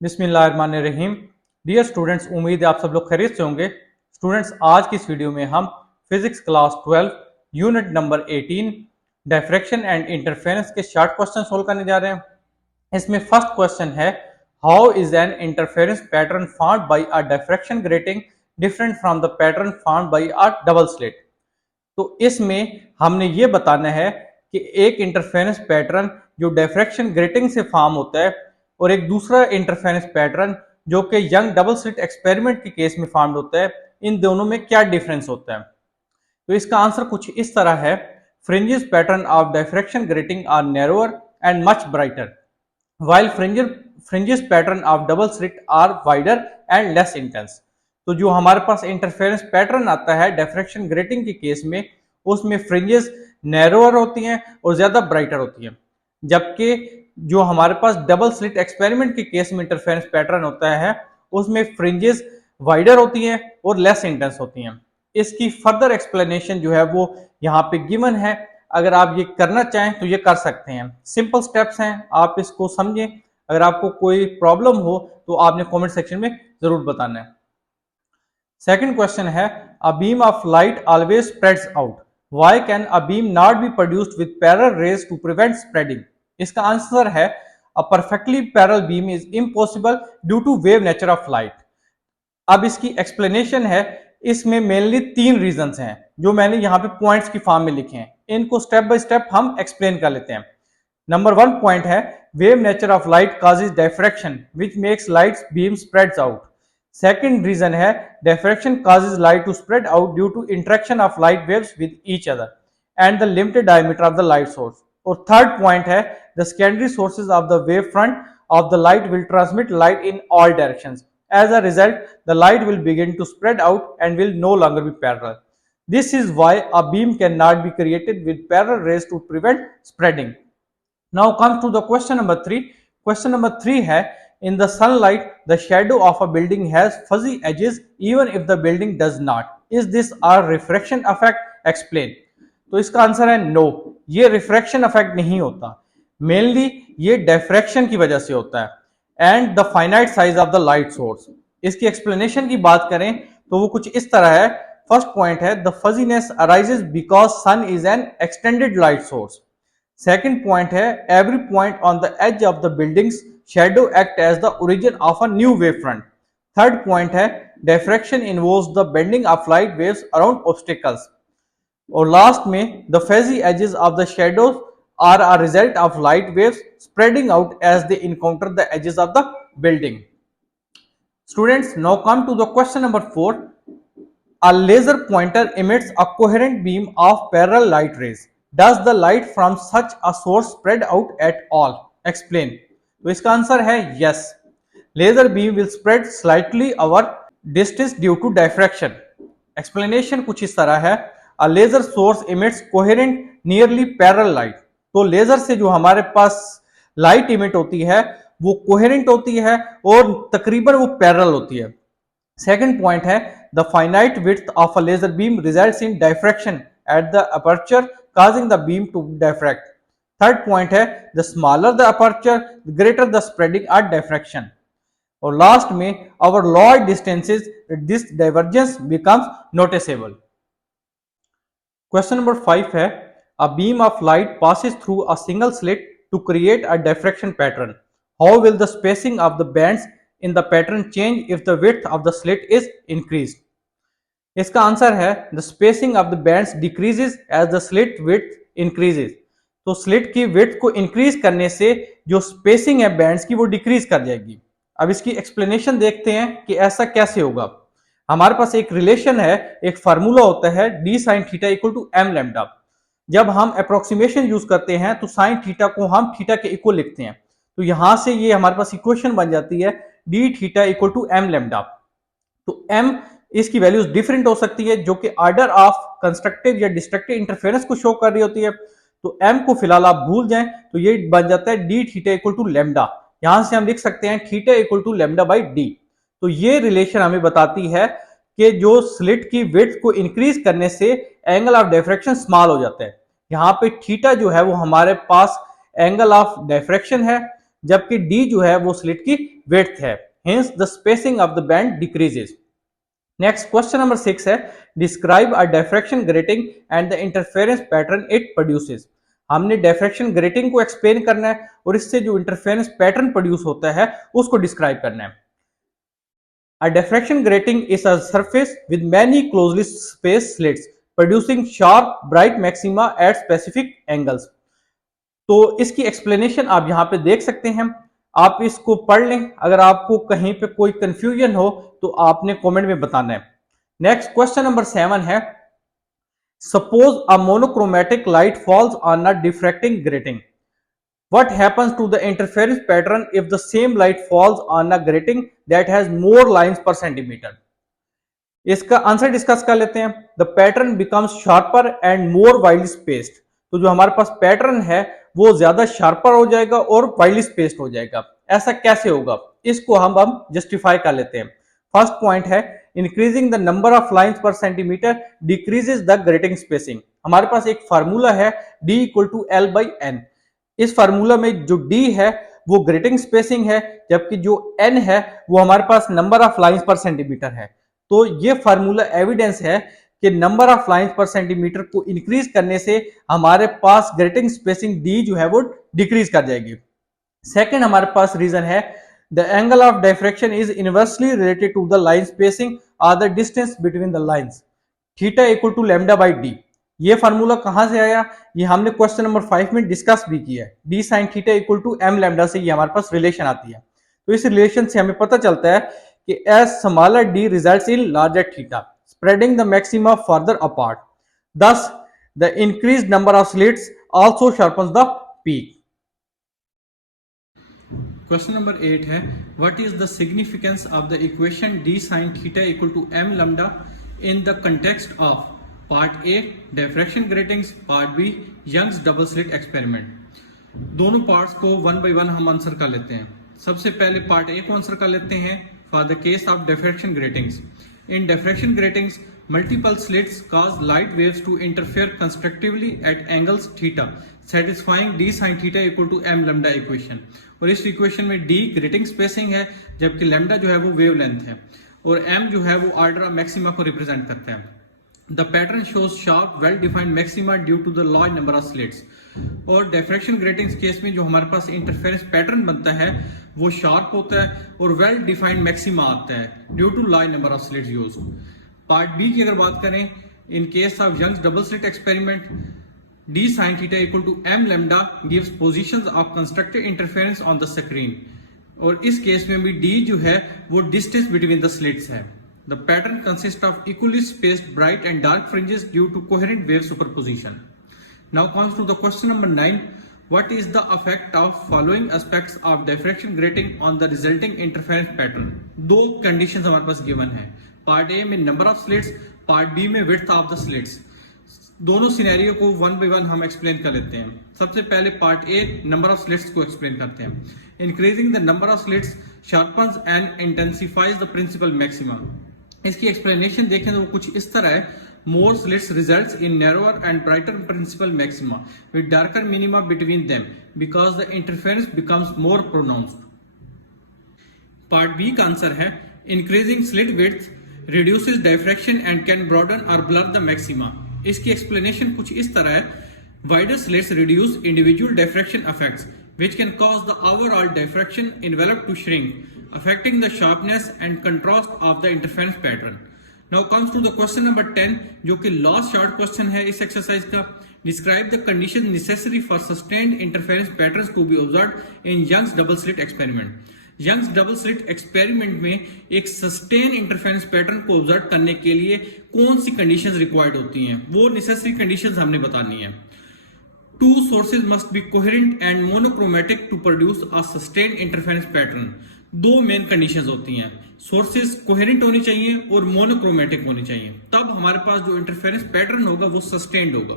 बिस्मिल्लाहिर्रहमानिर्रहीम। Dear students, उम्मीद है आप सब लोग खैरियत से होंगे। स्टूडेंट्स, आज की इस वीडियो में हम physics class 12 unit number 18 diffraction and interference के शॉर्ट क्वेश्चन सोल्व करने जा रहे हैं। इसमें फर्स्ट क्वेश्चन है, how is an interference pattern formed by a diffraction grating different from the pattern formed by a double slit. तो इसमें हमने ये बताना है कि एक इंटरफेरेंस पैटर्न जो डायफ्रैक्शन ग्रेटिंग से फॉर्म होता है और एक दूसरा इंटरफेरेंस पैटर्न जो कि यंग डबल स्लिट एक्सपेरिमेंट के केस में फॉर्म होता है, इन दोनों में क्या डिफरेंस होता है। तो इसका आंसर कुछ इस तरह है, fringes pattern of diffraction grating are narrower and much brighter while fringes pattern of double slit are wider and less intense। तो जो हमारे पास इंटरफेरेंस पैटर्न आता है डायफ्रैक्शन ग्रेटिंग के केस में, उसमें फ्रिंजेस नैरोअर होती हैं और ज्यादा ब्राइटर होती हैं, जबकि जो हमारे पास डबल स्लिट एक्सपेरिमेंट के केस में इंटरफेरेंस पैटर्न होता है उसमें फ्रिंजेस वाइडर होती हैं और लेस इंटेंस होती हैं। इसकी फर्दर एक्सप्लेनेशन जो है वो यहाँ पे गिवन है। अगर आप ये करना चाहें तो ये कर सकते हैं, सिंपल स्टेप्स हैं, आप इसको समझें। अगर आपको कोई प्रॉब्लम हो तो आपने कमेंट सेक्शन में जरूर बताना है। सेकंड क्वेश्चन है, a beam of light always spreads out, why can a beam not be produced with parallel rays to prevent spreading. इसका आंसर है, a perfectly parallel beam is impossible due to wave nature of light. अब इसकी explanation है, इसमें mainly तीन reasons हैं जो मैंने यहाँ पे पॉइंट्स की फॉर्म में लिखे हैं। इनको स्टेप बाय स्टेप हम एक्सप्लेन कर लेते हैं। नंबर वन पॉइंट है, wave nature of light causes diffraction which makes light beam spreads out। Second reason है, diffraction causes light to spread out due to interaction of light waves with each other and the limited diameter of the light source। और third point है, the secondary sources of the wave front of the light will transmit light in all directions। As a result, the light will begin to spread out and will no longer be parallel। This is why a beam cannot be created with parallel rays to prevent spreading। Now comes to the question number 3। Question number 3 है, in the sunlight the shadow of a building has fuzzy edges even if the building does not। Is this a refraction effect? Explain। तो इसका answer है no, ये refraction effect नहीं होता, mainly ये diffraction की वजह से होता है। And the finite size of the light source. इसकी एक्सप्लेनेशन की बात करें तो वो कुछ इस तरह है। फर्स्ट पॉइंट है, the fuzziness arises because sun is an extended light source. Second point है, every point on the edge of the buildings shadow act as the origin of a new wave front. Third point है, diffraction involves the bending of light waves around obstacles. और last में, the fuzzy edges of the shadows are a result of light waves spreading out as they encounter the edges of the building. Students, now come to the question number 4। A laser pointer emits a coherent beam of parallel light rays। Does the light from such a source spread out at all? Explain। तो इसका answer है yes। Laser beam will spread slightly over distance due to diffraction। Explanation कुछ इस तरह है, a laser source emits coherent nearly parallel light। तो laser से जो हमारे पास लाइट इमिट होती है वो कोहेरेंट होती है और तकरीबन वो पैरेलल होती है। सेकंड पॉइंट है, the finite width of a laser beam results in diffraction at the aperture causing the beam to diffract. Third point है, the smaller the aperture the greater the spreading at diffraction. और last में, over large distances this divergence becomes noticeable. Question number 5 है, a beam of light passes through a single slit to create a diffraction pattern। How will the spacing of the bands in the pattern change if the width of the slit is increased? इसका answer है, the spacing of the bands decreases as the slit width increases। तो slit की width को increase करने से जो spacing है bands की वो डिक्रीज कर जाएगी। अब इसकी एक्सप्लेनेशन देखते हैं कि ऐसा कैसे होगा। हमारे पास एक रिलेशन है, एक फार्मूला होता है d sine theta equal to m lambda. जब हम अप्रोक्सीमेशन यूज करते हैं तो साइन थीटा को हम थीटा के इक्वल लिखते हैं। तो यहां से ये हमारे पास इक्वेशन बन जाती है d theta equal to m lambda. तो एम इसकी वैल्यूज डिफरेंट हो सकती है जो कि ऑर्डर ऑफ कंस्ट्रक्टिव या डिस्ट्रक्टिव इंटरफेरेंस को शो कर रही होती है। तो एम को फिलहाल आप भूल जाएं तो ये बन जाता है d theta equal to lambda. यहां से हम लिख सकते हैं theta equal to lambda by d. तो ये रिलेशन हमें बताती है कि जो स्लिट की विड्थ को इंक्रीज करने से एंगल ऑफ डिफ्रैक्शन स्मॉल हो जाता है। यहाँ पे थीटा जो है वो हमारे पास एंगल ऑफ डिफ्रैक्शन है, जबकि डी जो है वो स्लिट की विड्थ है, hence the spacing of the band decreases. Next question number 6 है, describe a diffraction grating and the interference pattern it produces. हमने डिफ्रैक्शन ग्रेटिंग को एक्सप्लेन करना है और इससे जो इंटरफेरेंस पैटर्न प्रोड्यूस होता है उसको डिस्क्राइब करना है। A diffraction grating is a surface with many closely spaced slits producing sharp bright maxima at specific angles। तो इसकी एक्सप्लेनेशन आप यहां पे देख सकते हैं, आप इसको पढ़ लें। अगर आपको कहीं पे कोई कंफ्यूजन हो तो आपने कमेंट में बताना है। नेक्स्ट क्वेश्चन नंबर 7 है, suppose a monochromatic light falls on a diffracting grating, what happens to the interference pattern if the same light falls on a grating that has more lines per centimeter? इसका answer discuss कर लेते हैं। The pattern becomes sharper and more widely spaced. तो जो हमारे पास pattern है वो ज्यादा शार्पर हो जाएगा और वाइडली स्पेस्ड हो जाएगा। ऐसा कैसे होगा, इसको हम जस्टिफाई कर लेते हैं। फर्स्ट पॉइंट है, increasing the number of lines per centimetre decreases the grating spacing. हमारे पास एक फार्मूला है D = L/N। इस फार्मूला में जो D है वो ग्रेटिंग स्पेसिंग है, जबकि जो N है वो हमारे पास number of lines per centimetre है। तो ये फार्मूला एविडेंस है कि number of lines per centimetre को इंक्रीज करने से हमारे पास ग्रेटिंग स्पेसिंग D जो है वो डिक्रीज कर जाएगी। सेकंड हमारे पास रीजन है, the angle of diffraction is inversely related to the line spacing और the distance between the lines, theta = λ/d। ये फार्मूला कहां से आया, ये हमने क्वेश्चन नंबर 5 में डिस्कस भी किया है। d sin थीटा = m λ से ये हमारे पास रिलेशन आती है। तो इस रिलेशन से हमें पता चलता है कि as smaller d results in larger theta, spreading the maxima further apart. Thus, the increased number of slits also sharpens the peak. Question number 8 है, what is the significance of the equation d sin theta = m lambda in the context of Part A diffraction gratings, Part B Young's double slit experiment। दोनों parts को one by one हम answer कर लेते हैं। सबसे पहले part ए को answer कर लेते हैं। For the case of diffraction gratings, in diffraction gratings multiple slits cause light waves to interfere constructively at angles theta, satisfying d sin theta = m lambda equation. और इस इक्वेशन में d ग्रेटिंग स्पेसिंग है, जबकि lambda जो है वो wavelength है, और m जो है वो ऑर्डर ऑफ मैक्सिमा को रिप्रेजेंट करता है। The pattern shows sharp, well-defined maxima due to the large number of slits। और डिफ्रैक्शन ग्रेटिंग्स केस में जो हमारे पास इंटरफेरेंस पैटर्न बनता है वो शार्प होता है और वेल डिफाइंड मैक्सिमा आता है due to large number of slits used. Part B की अगर बात करें, in case of Young's double slit experiment, d sin theta = m lambda gives positions of constructed interference on the screen। और इस case में भी d जो है वो डिस्टेंस बिटवीन द स्लिट्स है। The pattern consists of equally spaced bright and dark fringes due to coherent wave superposition। Now comes to the question number 9. What is the effect of following aspects of diffraction grating on the resulting interference pattern? दो conditions हमारे पास given है। Part A में number of slits, Part B में width of the slits। दोनों scenario को one by one हम explain कर लेते हैं। सबसे पहले part A number of slits को एक्सप्लेन करते हैं। Increasing the number of slits sharpens and intensifies the principal maxima. इसकी एक्सप्लेनेशन देखें तो वो कुछ इस तरह है, more slits results in narrower and brighter principal maxima with darker minima between them because the interference becomes more pronounced. Part B का answer है, increasing slit width reduces diffraction and can broaden और blur the maxima. इसकी explanation कुछ इस तरह है, wider slits reduce individual diffraction effects which can cause the overall diffraction envelope to shrink, affecting the sharpness and contrast of the interference pattern। Now comes to the question number 10, जो कि last short question है इस exercise का। Describe the conditions necessary for sustained interference patterns to be observed in Young's double slit experiment। Young's double slit experiment में एक sustained interference pattern को observe करने के लिए कौन सी conditions required होती हैं, वो necessary conditions हमने बतानी है। Two sources must be coherent and monochromatic to produce a sustained interference pattern। दो मेन कंडीशंस होती हैं, सोर्सेज कोहेरेंट होनी चाहिए और मोनोक्रोमेटिक होनी चाहिए, तब हमारे पास जो इंटरफेरेंस पैटर्न होगा वो सस्टेन्ड होगा।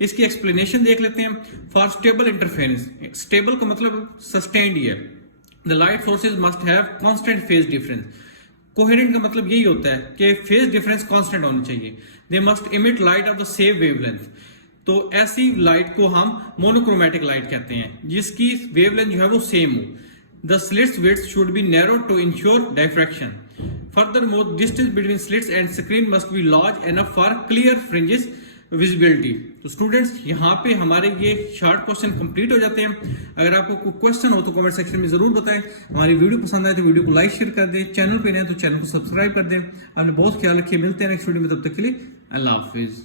इसकी एक्सप्लेनेशन देख लेते हैं। फॉर स्टेबल इंटरफेरेंस, स्टेबल का मतलब सस्टेन्ड ही है, the light sources must have constant phase difference. Coherent का मतलब यही होता है कि फेज डिफरेंस कांस्टेंट होनी चाहिए। They must emit light of the same wavelength. तो ऐसी लाइट को हम मोनोक्रोमेटिक लाइट कहते हैं जिसकी वेवलेंथ जो है वो सेम हो। The slits width should be narrowed to ensure diffraction. Furthermore, distance between slits and screen must be large enough for clear fringes visibility. तो स्टूडेंट्स यहाँ पे हमारे ये शॉर्ट क्वेश्चन कंप्लीट हो जाते हैं। अगर आपको कोई क्वेश्चन हो तो कमेंट सेक्शन में जरूर बताएं। हमारी वीडियो पसंद आए तो वीडियो को लाइक शेयर कर दें, चैनल पे नए तो चैनल को सब्सक्राइब कर दें। आपने बहुत ख्याल रखिए, मिलते हैं नेक्स्ट वीडियो में, तब तक के लिए अल्लाह हाफिज।